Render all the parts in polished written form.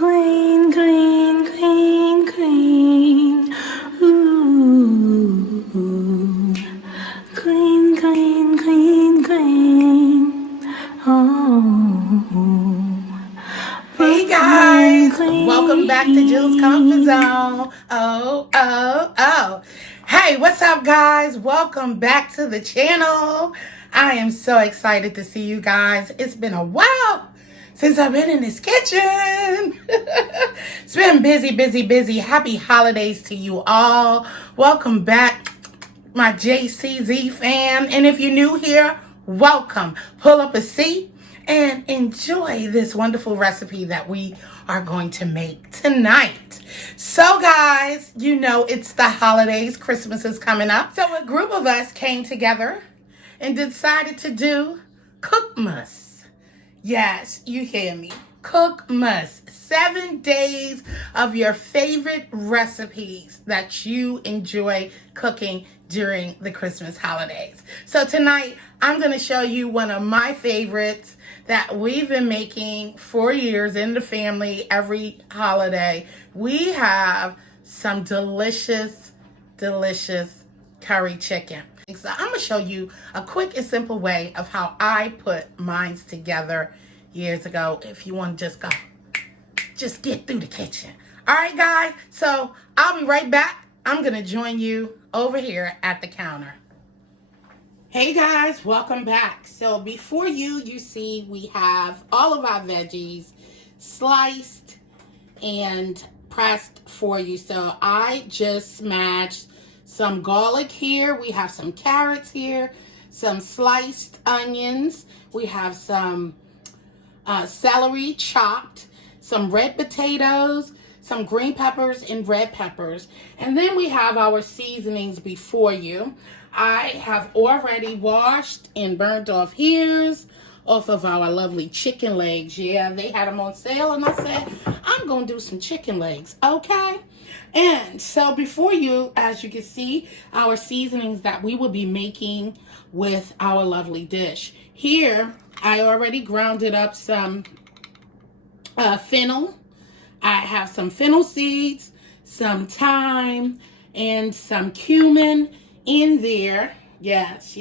Green, green, green, green. Ooh. Green, green, green, green. Oh. Hey guys, welcome back to Jill's Comfort Zone. Oh. Hey, what's up guys? Welcome back to the channel. I am so excited to see you guys. It's been a while since I've been in this kitchen. It's been busy. Happy holidays to you all. Welcome back, my JCZ fam. And if you're new here, welcome. Pull up a seat and enjoy this wonderful recipe that we are going to make tonight. So guys, you know it's the holidays. Christmas is coming up. So a group of us came together and decided to do Cookmas. Yes, you hear me. Cookmas. 7 days of your favorite recipes that you enjoy cooking during the Christmas holidays. So tonight, I'm going to show you one of my favorites that we've been making for years in the family every holiday. We have some delicious curry chicken. So I'm going to show you a quick and simple way of how I put mine together years ago. If you want to just get through the kitchen. All right, guys. So I'll be right back. I'm going to join you over here at the counter. Hey guys, welcome back. So before you see we have all of our veggies sliced and pressed for you. So I just smashed some garlic here. We have some carrots here, some sliced onions. We have some celery chopped, some red potatoes, some green peppers and red peppers. And then we have our seasonings before you. I have already washed and burnt off ears off of our lovely chicken legs. Yeah, they had them on sale and I said, I'm going to do some chicken legs, okay? And so before you, as you can see, our seasonings that we will be making with our lovely dish. Here, I already grounded up some fennel. I have some fennel seeds, some thyme, and some cumin in there. Yes.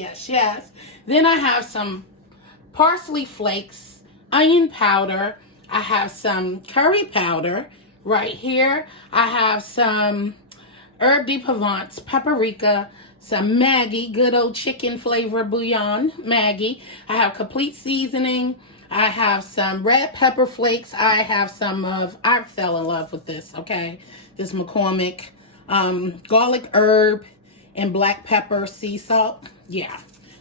Then I have some parsley flakes, onion powder. I have some curry powder right here. I have some herb de Provence, paprika, some Maggi, good old chicken flavor bouillon, Maggi. I have complete seasoning. I have some red pepper flakes. I have some I fell in love with this, okay? This McCormick garlic herb and black pepper sea salt. Yeah,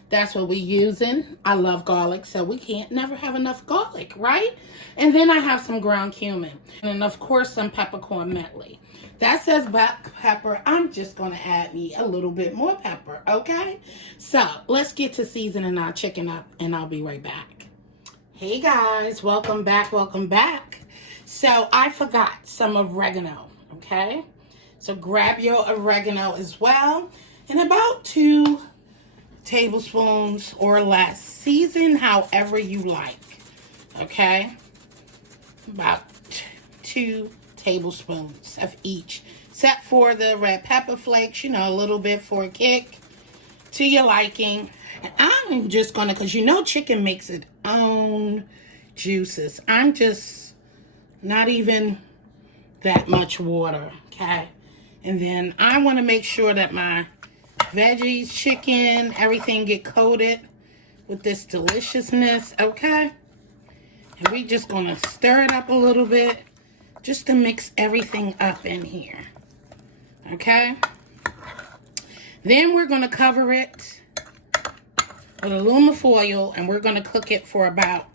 that's what we're using. I love garlic, so we can't never have enough garlic, right? And then I have some ground cumin. And of course, some peppercorn medley. That says black pepper. I'm just going to add me a little bit more pepper, okay? So let's get to seasoning our chicken up, and I'll be right back. Hey guys, welcome back. So I forgot some oregano, okay? So grab your oregano as well. And about 2 tablespoons or less. Season however you like, okay? About 2 tablespoons of each. Except for the red pepper flakes, you know, a little bit for a kick to your liking. And I'm just going to, because you know chicken makes its own juices. I'm just not even that much water, okay? And then I want to make sure that my veggies, chicken, everything get coated with this deliciousness, okay? And we just going to stir it up a little bit just to mix everything up in here, okay? Then we're going to cover it with aluminum foil, and we're going to cook it for about,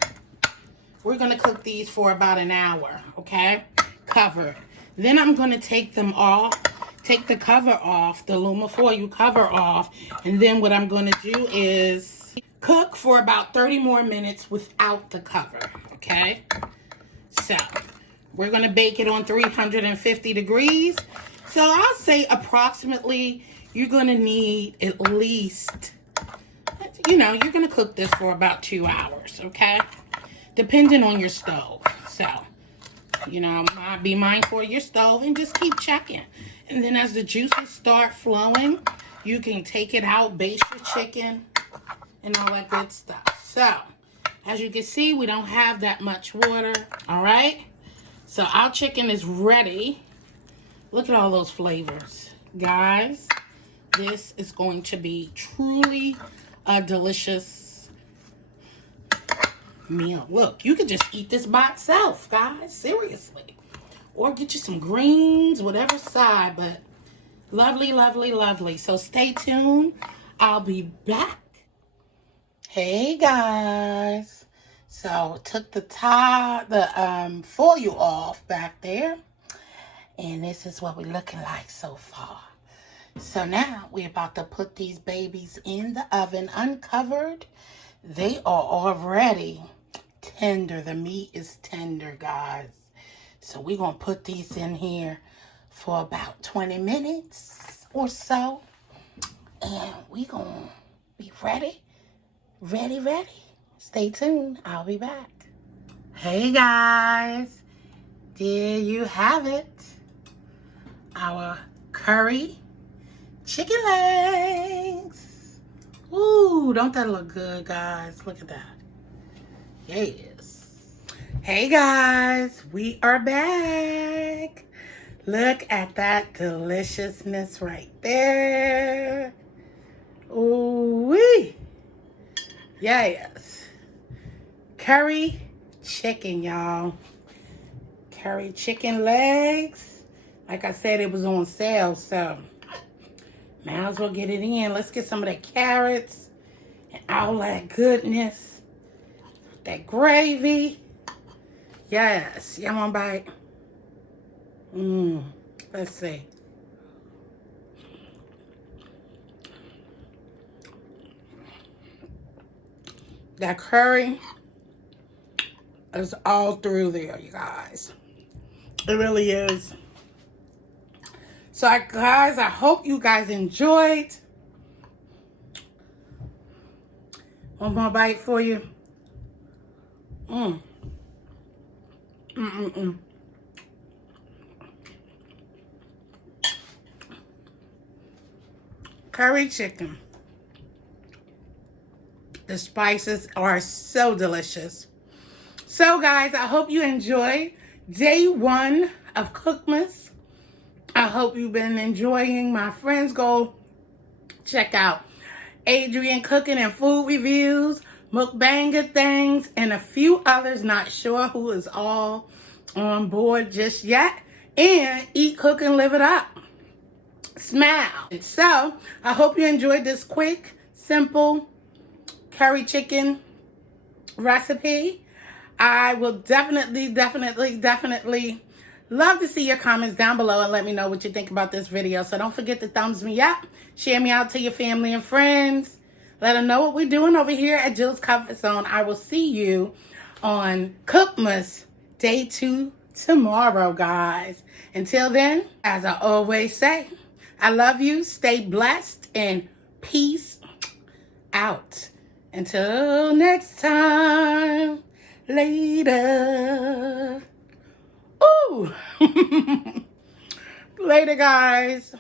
these for about an hour, okay? Covered. Then I'm going to take them off, take the cover off, the aluminum foil cover off, and then what I'm going to do is cook for about 30 more minutes without the cover, okay? So, we're going to bake it on 350 degrees. So, I'll say approximately you're going to need at least, you know, you're going to cook this for about 2 hours, okay? Depending on your stove. So, You know, be mindful of your stove and just keep checking. And then as the juices start flowing, you can take it out, baste your chicken, and all that good stuff. So, as you can see, we don't have that much water. All right? So, our chicken is ready. Look at all those flavors. Guys, this is going to be truly a delicious meal. Look, you could just eat this by itself, guys. Seriously. Or get you some greens, whatever side. But lovely, lovely, lovely. So stay tuned. I'll be back. Hey, guys. So took the foil off back there. And this is what we're looking like so far. So now we're about to put these babies in the oven uncovered. They are already tender. The meat is tender, guys. So we're going to put these in here for about 20 minutes or so. And we're going to be ready. Ready. Stay tuned. I'll be back. Hey, guys. There you have it. Our curry chicken legs. Ooh, don't that look good, guys? Look at that. Yes. Hey, guys. We are back. Look at that deliciousness right there. Ooh-wee. Yes. Curry chicken, y'all. Curry chicken legs. Like I said, it was on sale, so might as well get it in. Let's get some of the carrots and all that goodness. That gravy. Yes. Y'all want a bite? Let's see. That curry is all through there, you guys. It really is. So, guys, I hope you guys enjoyed. One more bite for you. Curry chicken. The spices are so delicious. So, guys, I hope you enjoyed day 1 of Cookmas. I hope you've been enjoying my friends. Go check out Adrian Cooking and Food Reviews, Mukbanger Things, and a few others. Not sure who is all on board just yet. And Eat, Cook, and Live It Up. Smile. So, I hope you enjoyed this quick, simple curry chicken recipe. I will definitely love to see your comments down below and let me know what you think about this video. So don't forget to thumbs me up. Share me out to your family and friends. Let them know what we're doing over here at Jill's Comfort Zone. I will see you on Cookmas day 2 tomorrow, guys. Until then, as I always say, I love you. Stay blessed and peace out. Until next time. Later. Ooh. Later, guys.